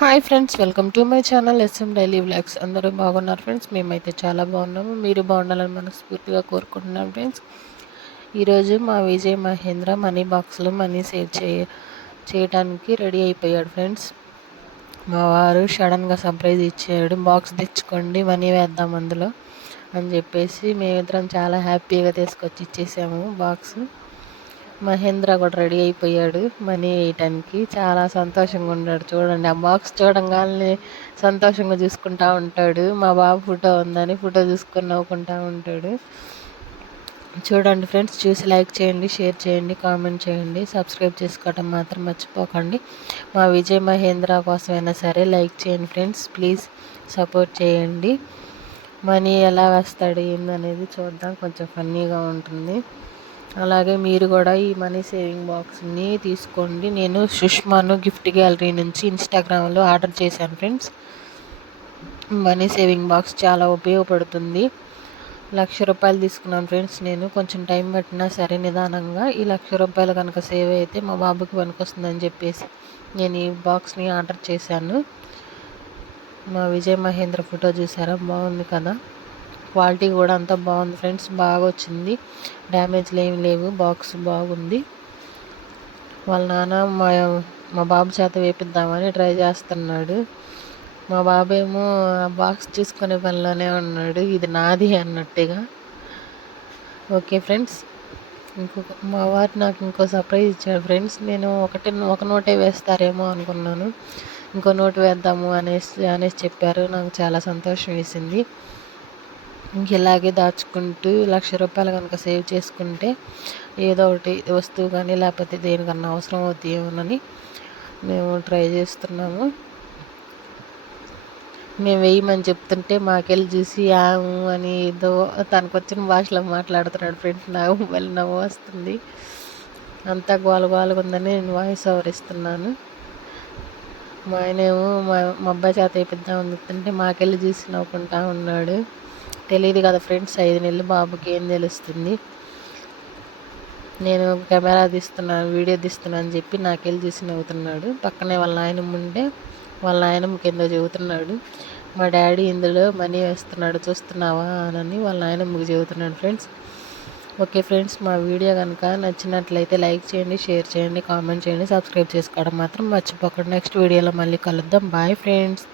Hi friends, welcome to my channel S M daily vlogs. అందరూ బాగున్నారు friends. మేమైతే చాలా బాగున్నాము. మీరు బాగుండాలని మనస్ఫూర్తిగా కోరుకుంటున్నాను ఫ్రెండ్స్. ఈరోజు మా విజయ్ మహేంద్ర మనీ బాక్స్లో మనీ సేవ్ చేయడానికి రెడీ అయిపోయాడు ఫ్రెండ్స్. మా వారు సడన్గా సర్ప్రైజ్ ఇచ్చాడు. బాక్స్ తెచ్చుకోండి, మనీ వేద్దాం అందులో అని చెప్పేసి మేమిద్దరం చాలా హ్యాపీగా తీసుకొచ్చి ఇచ్చేసాము బాక్స్. మహేంద్ర కూడా రెడీ అయిపోయాడు మనీ వేయటానికి. చాలా సంతోషంగా ఉన్నాడు. చూడండి, ఆ బాక్స్ చూడంగానే సంతోషంగా చూసుకుంటా ఉంటాడు. మా బాబు ఫోటో ఉందని ఫోటో చూసుకొని నవ్వుకుంటా ఉంటాడు. చూడండి ఫ్రెండ్స్, చూసి లైక్ చేయండి, షేర్ చేయండి, కామెంట్ చేయండి, సబ్స్క్రైబ్ చేసుకోవడం మాత్రం మర్చిపోకండి. మా విజయ్ మహేంద్ర కోసమైనా సరే లైక్ చేయండి ఫ్రెండ్స్, ప్లీజ్ సపోర్ట్ చేయండి. మనీ ఎలా వస్తాడు ఏందనేది చూద్దాం, కొంచెం ఫన్నీగా ఉంటుంది. అలాగే మీరు కూడా ఈ మనీ సేవింగ్ బాక్స్ని తీసుకోండి. నేను సుష్మాను గిఫ్ట్ గ్యాలరీ నుంచి ఇన్స్టాగ్రామ్లో ఆర్డర్ చేశాను ఫ్రెండ్స్. మనీ సేవింగ్ బాక్స్ చాలా ఉపయోగపడుతుంది. 1,00,000 రూపాయలు తీసుకున్నాను ఫ్రెండ్స్. నేను కొంచెం టైం పట్టినా సరే నిదానంగా ఈ 1,00,000 రూపాయలు కనుక సేవ్ అయితే మా బాబుకి పనికొస్తుందని చెప్పేసి నేను ఈ బాక్స్ని ఆర్డర్ చేశాను. మా విజయ్ మహేంద్ర ఫోటో చూసారా, బాగుంది కదా. క్వాలిటీ కూడా అంతా బాగుంది ఫ్రెండ్స్, బాగా వచ్చింది. డ్యామేజ్లు ఏమి లేవు, బాక్స్ బాగుంది. వాళ్ళ నాన్న మా బాబు చేత వేపిద్దామని ట్రై చేస్తున్నాడు. మా బాబు ఏమో ఆ బాక్స్ చూసుకునే పనిలోనే ఉన్నాడు, ఇది నాది అన్నట్టుగా. ఓకే ఫ్రెండ్స్, మా వారు నాకు ఇంకో సర్ప్రైజ్ ఇచ్చాడు ఫ్రెండ్స్. నేను ఒక నోటే వేస్తారేమో అనుకున్నాను, ఇంకో నోటు వేద్దాము అనేసి చెప్పారు. నాకు చాలా సంతోషం వేసింది. ఇలాగే దాచుకుంటూ 1,00,000 రూపాయలు కనుక సేవ్ చేసుకుంటే ఏదో ఒకటి వస్తువు కానీ లేకపోతే దేనికన్నా అవసరం అవుతాయేమోనని మేము ట్రై చేస్తున్నాము. మేము వేయమని చెప్తుంటే మాకెళ్ళి చూసి ఆము అని ఏదో తనకు వచ్చిన భాషలో మాట్లాడుతున్నాడు ఫ్రెండ్స్. నాకు మళ్ళీ నవ్వు వస్తుంది. అంతా గోలగోలుగా ఉందని నేను వాయిస్ ఓవర్ ఇస్తున్నాను. మా ఆయనేమో మా అబ్బాయి చేత వేపిద్దామని చెప్తుంటే మాకెళ్ళి చూసి నవ్వుకుంటా ఉన్నాడు. తెలియదు కదా ఫ్రెండ్స్, 5 నెలలు బాబుకి ఏం తెలుస్తుంది. నేను కెమెరా తీస్తున్నాను, వీడియో తీస్తున్నాను అని చెప్పి నాకెళ్ళి చూసి నవ్వుతున్నాడు. పక్కనే వాళ్ళ నాయనమ్మ ఉంటే వాళ్ళ నాయనమ్మ కింద చెబుతున్నాడు, మా డాడీ ఇందులో మనీ వేస్తున్నాడు చూస్తున్నావా అని వాళ్ళ నాయనమ్మకి చెబుతున్నాడు ఫ్రెండ్స్. ఓకే ఫ్రెండ్స్, మా వీడియో కనుక నచ్చినట్లయితే లైక్ చేయండి, షేర్ చేయండి, కామెంట్ చేయండి, సబ్స్క్రైబ్ చేసుకోవడం మాత్రం మర్చిపోకండి. నెక్స్ట్ వీడియోలో మళ్ళీ కలుద్దాం. Bye friends.